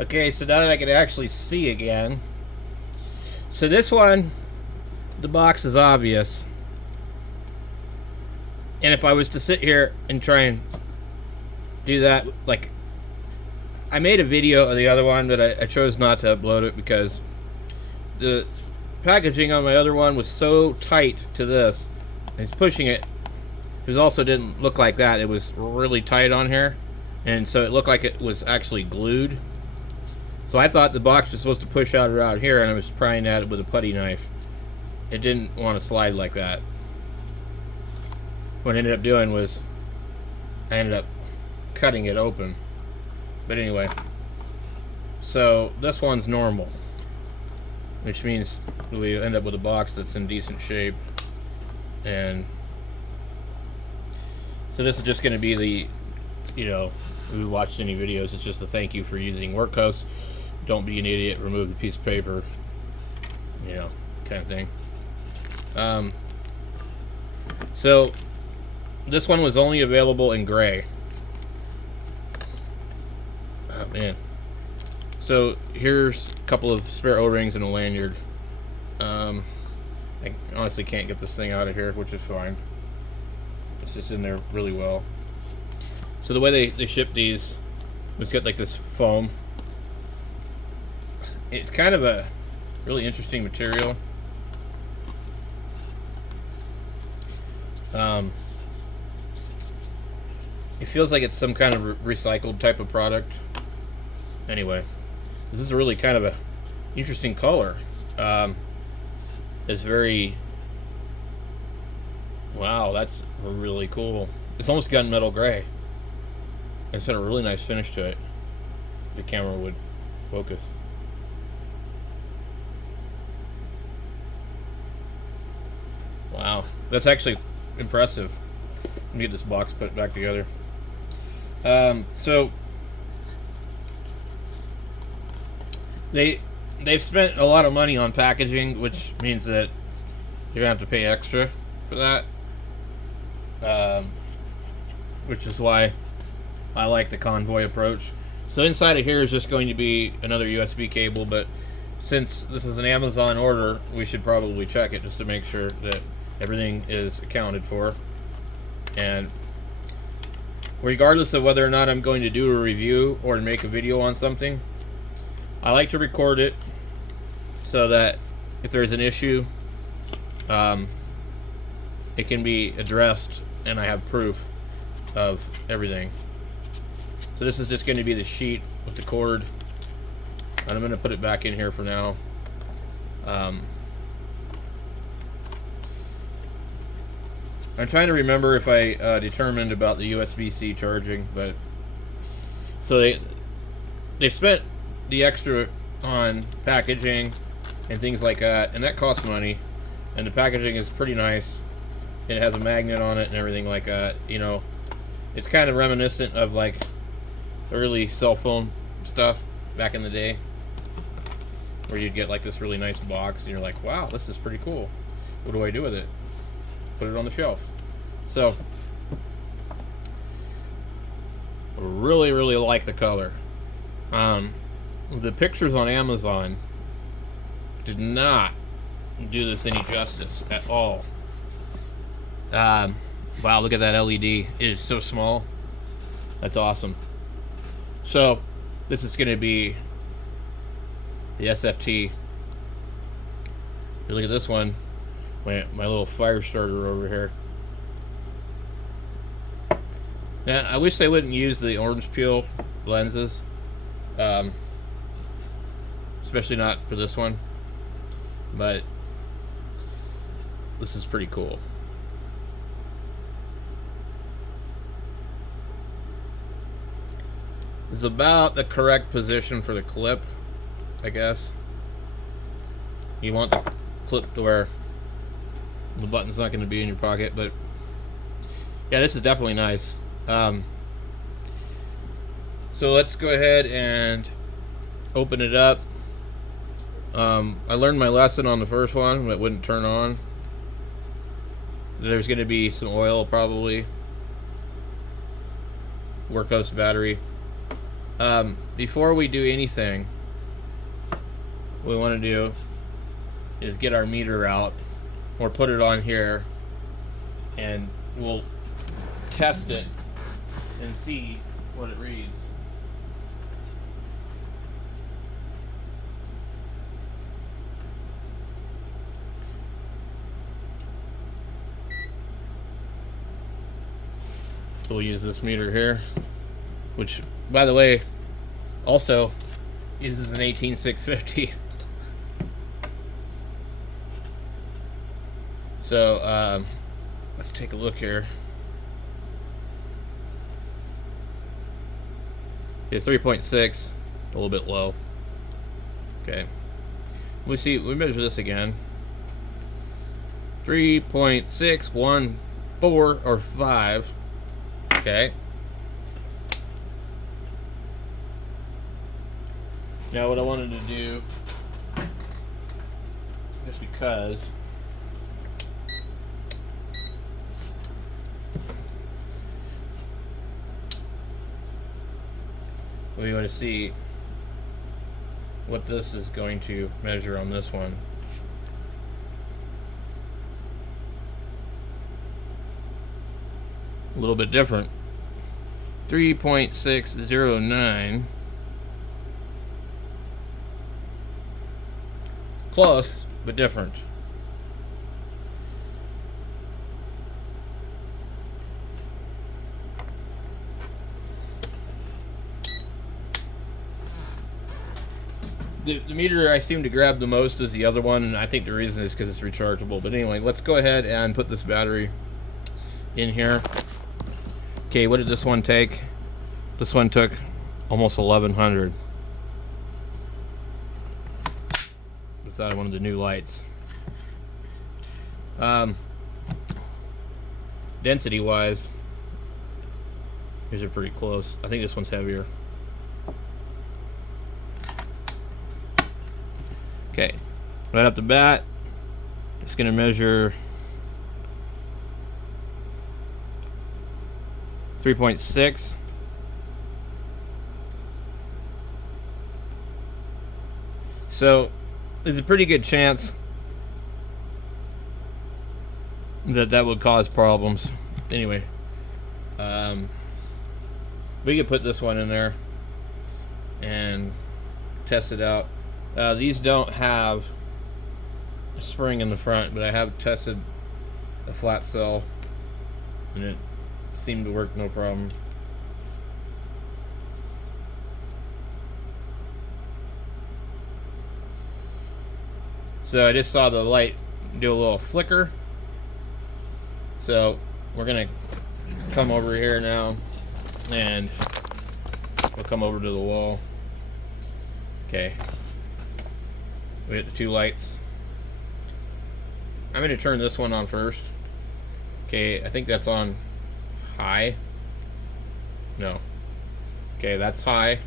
Okay, so now that I can actually see again. So this one, the box is obvious. And if I was to sit here and try and do that, like, I made a video of the other one, but I chose not to upload it because the packaging on my other one was so tight to this. It's pushing it. It also didn't look like that. It was really tight on here. And so it looked like it was actually glued. So I thought the box was supposed to push out around here, and I was prying at it with a putty knife. It didn't want to slide like that. What I ended up doing was I ended up cutting it open. But anyway, so this one's normal, which means we end up with a box that's in decent shape. And so this is just going to be the, you know, if you watched any videos, it's just a thank you for using wurkkos. Don't be an idiot, remove the piece of paper, you know, kind of thing. So this one was only available in gray. Oh man. So here's a couple of spare O-rings and a lanyard. I honestly can't get this thing out of here, which is fine. It's just in there really well. So the way they ship these, it's got like this foam. It's kind of a really interesting material. It feels like it's some kind of recycled type of product. Anyway, this is really kind of a interesting color. It's very, wow, that's really cool. It's almost gunmetal gray. It's got a really nice finish to it. If the camera would focus. Wow, that's actually impressive. Let me get this box put back together. So they've spent a lot of money on packaging, which means that you're gonna have to pay extra for that. Which is why I like the convoy approach. So inside of here is just going to be another USB cable, but since this is an Amazon order, we should probably check it just to make sure that everything is accounted for. And regardless of whether or not I'm going to do a review or to make a video on something, I like to record it so that if there's an issue, it can be addressed and I have proof of everything. So this is just going to be the sheet with the cord, and I'm going to put it back in here for now. I'm trying to remember if I determined about the USB-C charging, but so they've spent the extra on packaging and things like that, and that costs money, and the packaging is pretty nice, and it has a magnet on it and everything like that. You know, it's kind of reminiscent of like early cell phone stuff back in the day, where you'd get like this really nice box and you're like, wow, this is pretty cool. What do I do with it? Put it on the shelf. So really like the color. The pictures on Amazon did not do this any justice at all. Wow, look at that LED. It is so small. That's awesome. So this is going to be the SFT. Look at this one. My little fire starter over here. Now, I wish they wouldn't use the orange peel lenses. Especially not for this one. But this is pretty cool. It's about the correct position for the clip, I guess. You want the clip to where the button's not going to be in your pocket, but yeah, this is definitely nice. So let's go ahead and open it up. I learned my lesson on the first one when it wouldn't turn on. There's going to be some oil, probably. Wurkkos battery. Before we do anything, what we want to do is get our meter out, or put it on here, and we'll test it and see what it reads. So we'll use this meter here, which, by the way, also uses an 18650. So let's take a look here. It's 3.6, a little bit low. Okay, we measure this again. 3.614 or 5. Okay. Now what I wanted to do, just because we want to see what this is going to measure on this one. A little bit different. 3.609. Close, but different. The meter I seem to grab the most is the other one, and I think the reason is because it's rechargeable. But anyway, let's go ahead and put this battery in here. Okay, what did this one take? This one took almost 1100. It's out of one of the new lights. Density wise, these are pretty close. I think this one's heavier. Okay, right off the bat, it's going to measure 3.6. So there's a pretty good chance that would cause problems. Anyway, we could put this one in there and test it out. These don't have a spring in the front, but I have tested a flat cell and it seemed to work no problem. So I just saw the light do a little flicker. So we're gonna come over here now and we'll come over to the wall. Okay. We hit the two lights. I'm going to turn this one on first. Okay, I think that's on high. No. Okay, that's high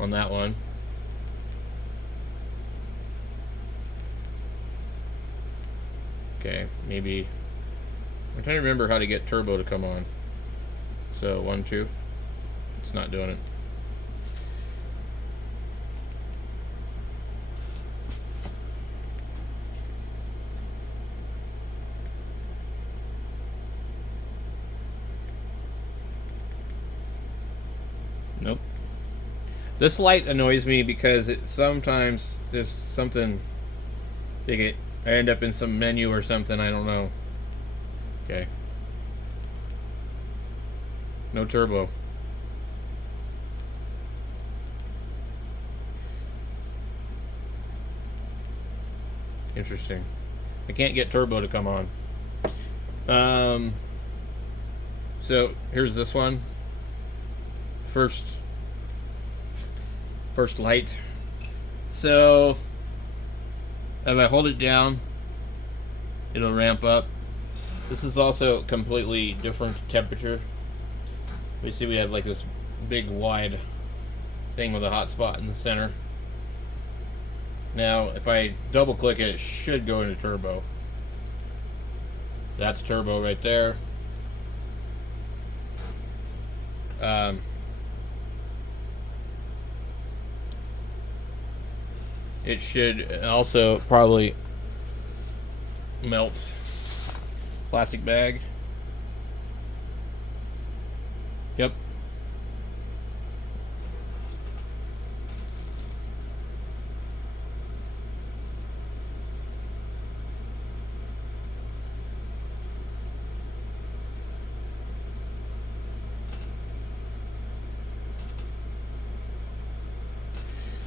on that one. Okay, maybe. I'm trying to remember how to get turbo to come on. So, 1, 2. It's not doing it. Nope. This light annoys me because it sometimes there's something. I end up in some menu or something. I don't know. Okay. No turbo. Interesting. I can't get turbo to come on. So here's this one. First light. So if I hold it down, it'll ramp up. This is also completely different temperature. We see we have like this big wide thing with a hot spot in the center. Now if I double click it, it should go into turbo. That's turbo right there. it should also probably melt. Plastic bag. Yep.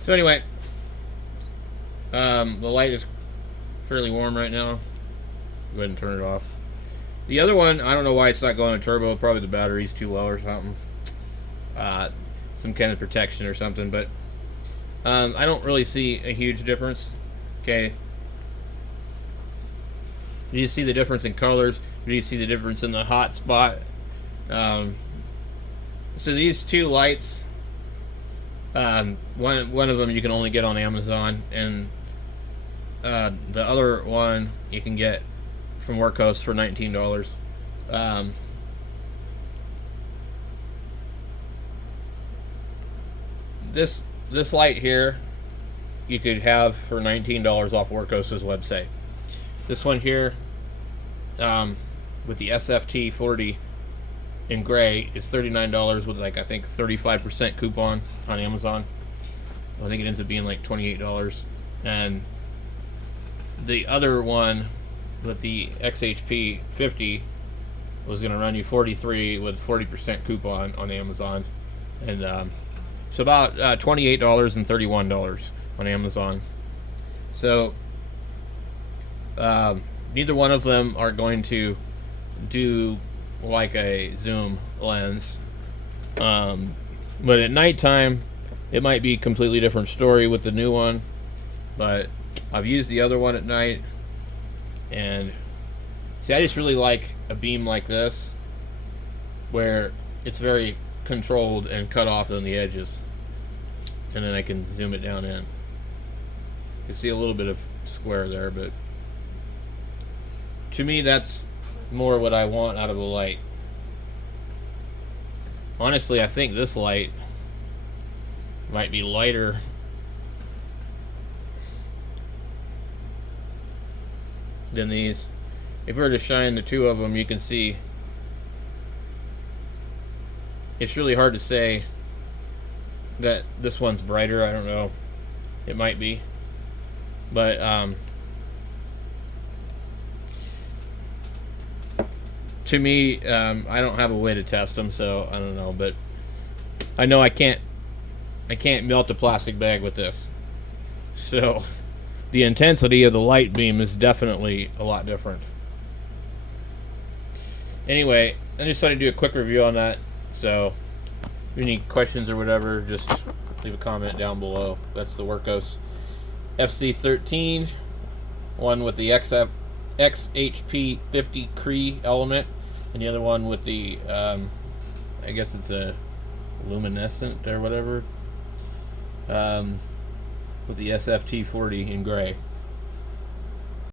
So anyway, the light is fairly warm right now. Go ahead and turn it off. The other one, I don't know why it's not going to turbo. Probably the battery's too low or something. Some kind of protection or something. But I don't really see a huge difference. Okay. Do you see the difference in colors? Do you see the difference in the hot spot? So these two lights, one of them you can only get on Amazon, and the other one you can get from Wurkkos for $19. This light here you could have for $19 off Wurkkos' website. This one here, with the sft40 in gray, is $39 with, like, I think 35% coupon on Amazon. I think it ends up being like $28. And the other one with the XHP50 was going to run you $43 with 40% coupon on Amazon, and so about $28 and $31 on Amazon. So neither one of them are going to do like a zoom lens, but at nighttime it might be a completely different story with the new one. But I've used the other one at night, and see, I just really like a beam like this where it's very controlled and cut off on the edges, and then I can zoom it down in. You can see a little bit of square there, but to me that's more what I want out of a light. Honestly, I think this light might be lighter than these. If we were to shine the two of them, you can see it's really hard to say that this one's brighter. I don't know, it might be, but to me, I don't have a way to test them, so I don't know. But I know I can't melt a plastic bag with this, so the intensity of the light beam is definitely a lot different. Anyway, I just thought I'd do a quick review on that. So if you have any questions or whatever, just leave a comment down below. That's the Wurkkos fc13, one with the XHP50 Cree element, and the other one with the I guess it's a luminescent or whatever, with the sft40 in gray.